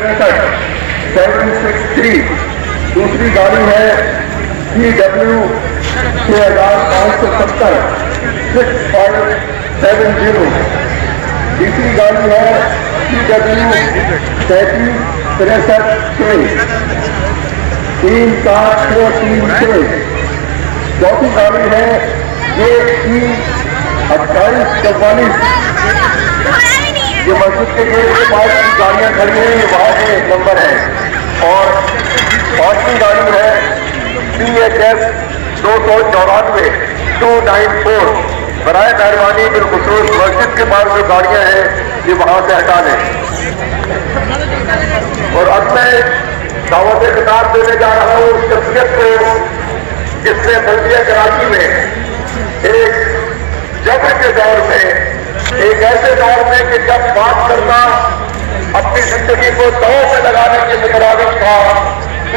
763। दूसरी गाड़ी है CW 6570 6570। तीसरी गाड़ी है CW 3363 3736। चौथी गाड़ी है JE 2844। ये मस्जिद के गेट के पास की गाड़ियां खड़ी हैं, ये वहां के नंबर है। और पांचवी गाड़ी है CHS 294 294। बराए मेहरबानी बिलखुसूस मस्जिद के पास जो गाड़ियां हैं ये वहां से हटा लें। और अब मैं दावत खिताब देने जा रहा हूं उस शख्सियत को जिसने बल्दिया कराची में एक जबर के दौर में, एक ऐसे दौर में कि जब बात करना अपनी जिंदगी को दौर में लगाने के मुताबिक था,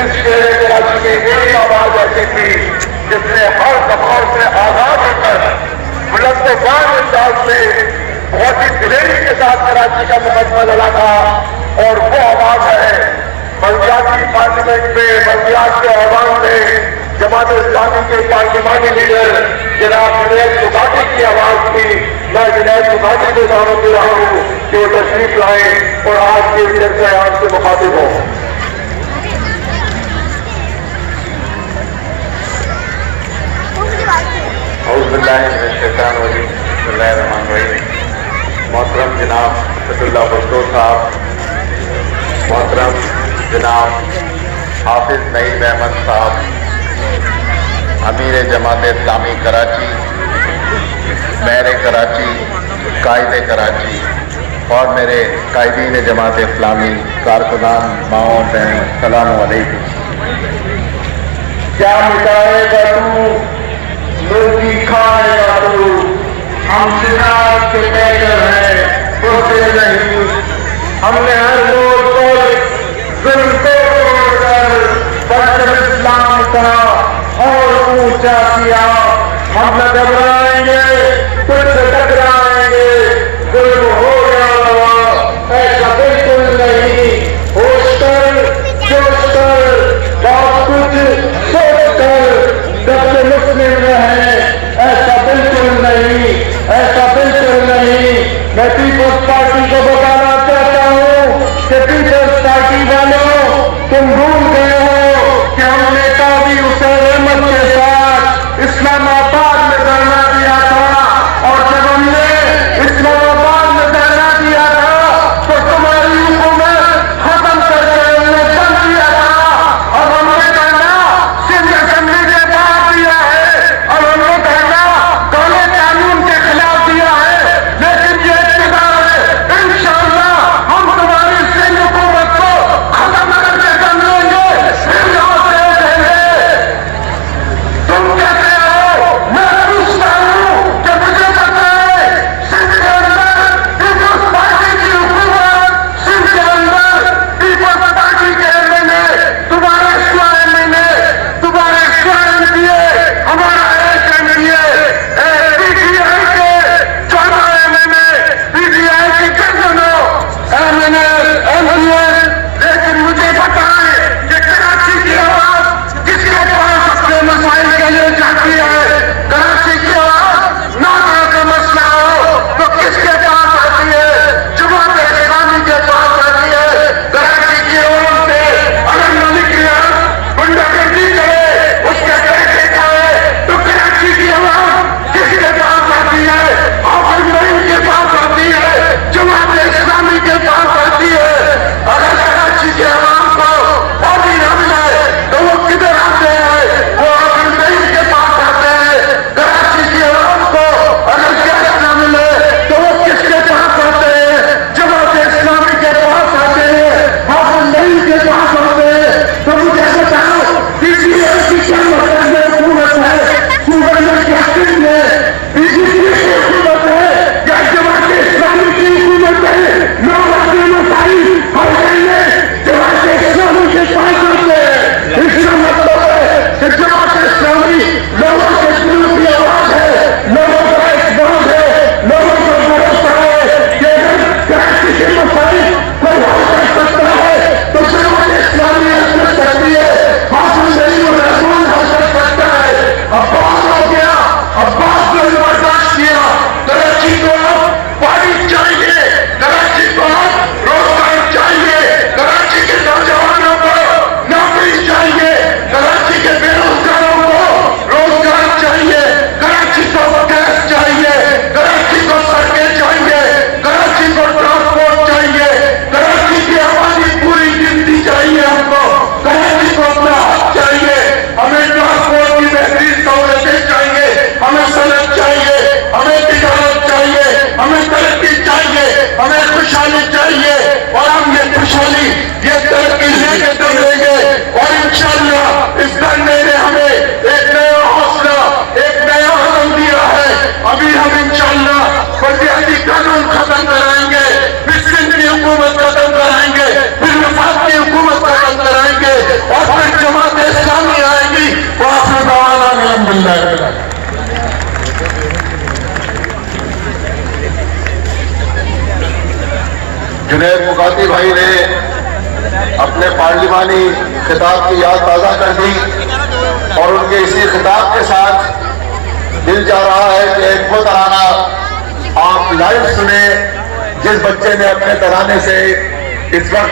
इस शहर कराची में एक आवाज ऐसी थी जिसने हर दफाव से आजाद होकर बुलंदबाज अंदाज में बहुत ही दिलेरी के साथ कराची का मुकदमा लड़ा था। और वो आवाज है बल्दियाती पार्लियामेंट में, बल्दियात के आवाम में जमात इस्लामी के पार्लिमानी लीडर जनाब जुनैद बुखारी की आवाज थी। मैं जुनैद बुखारी को दावत दे रहा हूँ कि वो तशरीफ लाए और आज के जलसे आपसे मुखातिब हो। मोहतरम जनाब असदुल्लाह भुट्टो साहब, मोहतरम जनाब हाफिज नईम अहमद साहब, अमीर जमात इस्लामी कराची, मेयर कराची, कायदे कराची और मेरे कायदीन जमात इस्लामी कारकुनान माओ बहन, सलाम अलैकुम। क्या मिटाएगा तू मुर्गी खाएगा तू, हम शिकार के पैकर हैं होते नहीं। हमने हर रोज को जुल्म को तोड़कर बरकत इस्लाम का और ऊंचा किया। हम न घबराएंगे, कुछ टकराएंगे, जुल्म हो गया ऐसा बिल्कुल नहीं। होश कर, जोश कर, बहुत कुछ सोच कर जब मुस्लिम रहे, ऐसा बिल्कुल नहीं, ऐसा बिल्कुल नहीं। मैं पीपल्स पार्टी को बताना चाहता हूँ कि पीपल्स पार्टी वालों तुम भूल गए हो कि हमने काजी हुसैन अहमद के साथ इस्लामाबाद में धरना दिया था। और जब हमने इस्लामाबाद में धरना दिया था तो तुम्हारी हुकूमत खत्म करके हमने बंद किया था। अब हमने धरना सिंध असेंबली के बाहर दिया है, अब हमने धरना काले कानून के खिलाफ दिया है। लेकिन ये इत्तेफाक है, इंशाअल्लाह हम तुम्हारी सिंध हुकूमत को खत्म करके कर लेंगे। जुनैद मुकाती भाई ने अपने पार्लिमानी खिताब की याद ताज़ा कर दी और उनके इसी खिताब के साथ दिल चाह रहा है कि एक वो तराना आप लाइव सुने जिस बच्चे ने अपने तराने से इस वक्त